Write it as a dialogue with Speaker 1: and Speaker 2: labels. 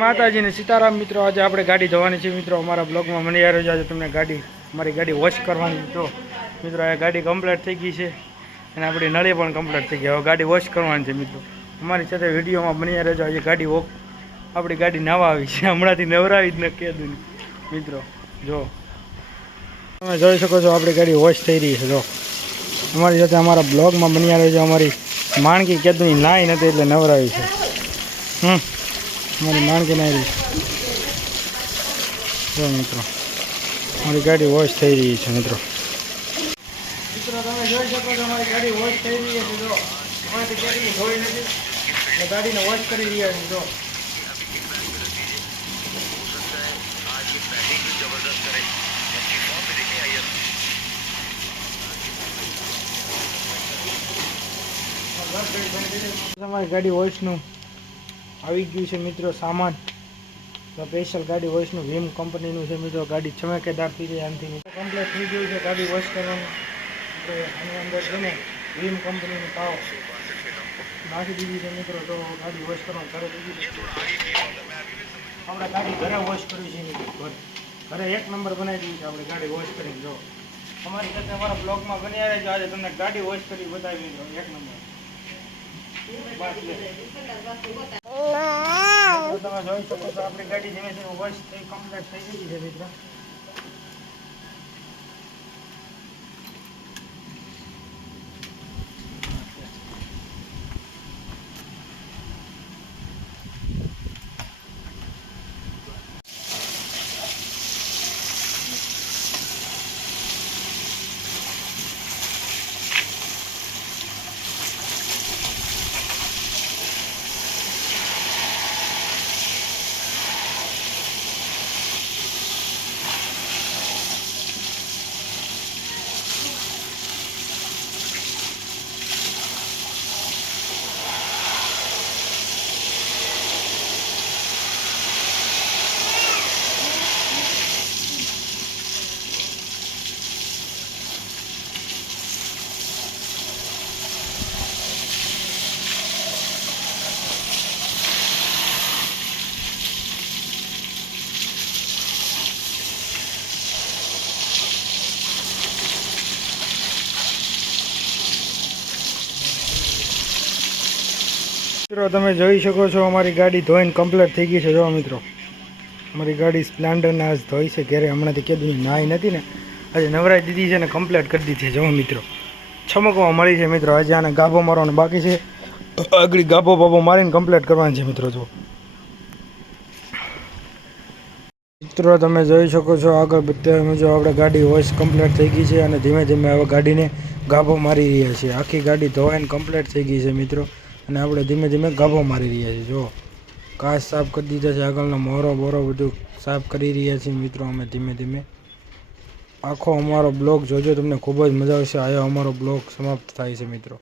Speaker 1: માતાજી ને સીતારામ મિત્રો, આજે આપણે ગાડી ધોવાની છે મિત્રો. અમારા બ્લોગમાં મને યાર આજે તમને ગાડી, મારી ગાડી વોશ કરવાની. તો મિત્રો, આ ગાડી કમ્પ્લીટ થઈ ગઈ છે અને આપણી નળી પણ કમ્પ્લીટ થઈ ગઈ. હવે ગાડી વોશ કરવાની છે મિત્રો. અમારી સાથે વિડીયોમાં બની યાર આજે ગાડી વોક આપણી ગાડી નવા આવી છે. હમણાંથી નવરાવી જ ન કહેતું મિત્રો, જો. તમે જોઈ શકો છો, આપણી ગાડી વોશ થઈ રહી છે. જો. અમારી સાથે, અમારા બ્લોગમાં બની આવે છે અમારી માણકી કેદુની નાઈ નથી એટલે નવરાવી છે. હમ. મારી માણકી નાઈ રહી જો મિત્રો મારી ગાડી વોશ થઈ રહી છે મિત્રો. મિત્રો તમે જોઈ શકો છો મારી ગાડી વોશ થઈ રહી છે જો. અમારી ગાડી ધોઈ નથી. ગાડીને વોશ કરી રહ્યા છે જો. તમારી ગાડી વોશનું આવી ગયું છે મિત્રો સામાન. સ્પેશિયલ ગાડી વોશનું વીમ કંપનીનું છે મિત્રો ગાડી છમેકેદાર થઈ જાય આનાથી કમ્પ્લીટ થઈ ગયું છે ગાડી વોશ કરવાનું. આની અંદર છે ને વીમ કંપનીનું પાવ નાખી દીધી છે મિત્રો તો ગાડી વોશ કરવાનું ઘરે દીધી આપણે ગાડી ઘરે વોશ કરવી છે મિત્રો. ઘરે. એક નંબર બનાવી દીધી છે આપણે ગાડી વોશ કરીને, જો. અમારી સાથે અમારા બ્લોગમાં બની આવે છે. આજે તમને ગાડી વોશ કરી બતાવી એક નંબર તમે ગાડી ધીમે ધીમે વોશ થઈ કમ્પ્લીટ થઈ ગઈ છે મિત્રો. મિત્રો, તમે જોઈ શકો છો અમારી ગાડી ધોઈને કમ્પ્લીટ થઈ ગઈ છે. જો મિત્રો, અમારી ગાડી સ્પ્લેન્ડરના આજ ધોઈ છે. ઘેરે હમણાંથી કીધું નાઈ નથી ને. આજે નવરાઈ દીધી છે ને કમ્પ્લીટ કરી દીધી છે. જો મિત્રો, છમકવા મળી છે મિત્રો. આજે આને ગાભો મારવાનો બાકી છે. આગળ ગાભો બાભો મારીને કમ્પ્લીટ કરવાની છે મિત્રો, જો. મિત્રો, તમે જોઈ શકો છો આગળ બધા મુજબ આપણે ગાડી વોશ કમ્પ્લીટ થઈ ગઈ છે અને ધીમે ધીમે હવે ગાડીને ગાભો મારી રહ્યા છીએ આખી ગાડી ધોવાઈને કમ્પ્લીટ થઈ ગઈ છે મિત્રો. અને આપણે ધીમે ધીમે ગાભો મારી રહ્યા છીએ જો કાચ સાફ કરી દીધા છે, આગળનો મોરો બોરો બધું સાફ કરી રહ્યા છીએ મિત્રો અમે ધીમે ધીમે. આખો અમારો બ્લોગ જોજો, તમને ખૂબ જ મજા આવશે. આયો અમારો બ્લોગ સમાપ્ત થાય છે મિત્રો.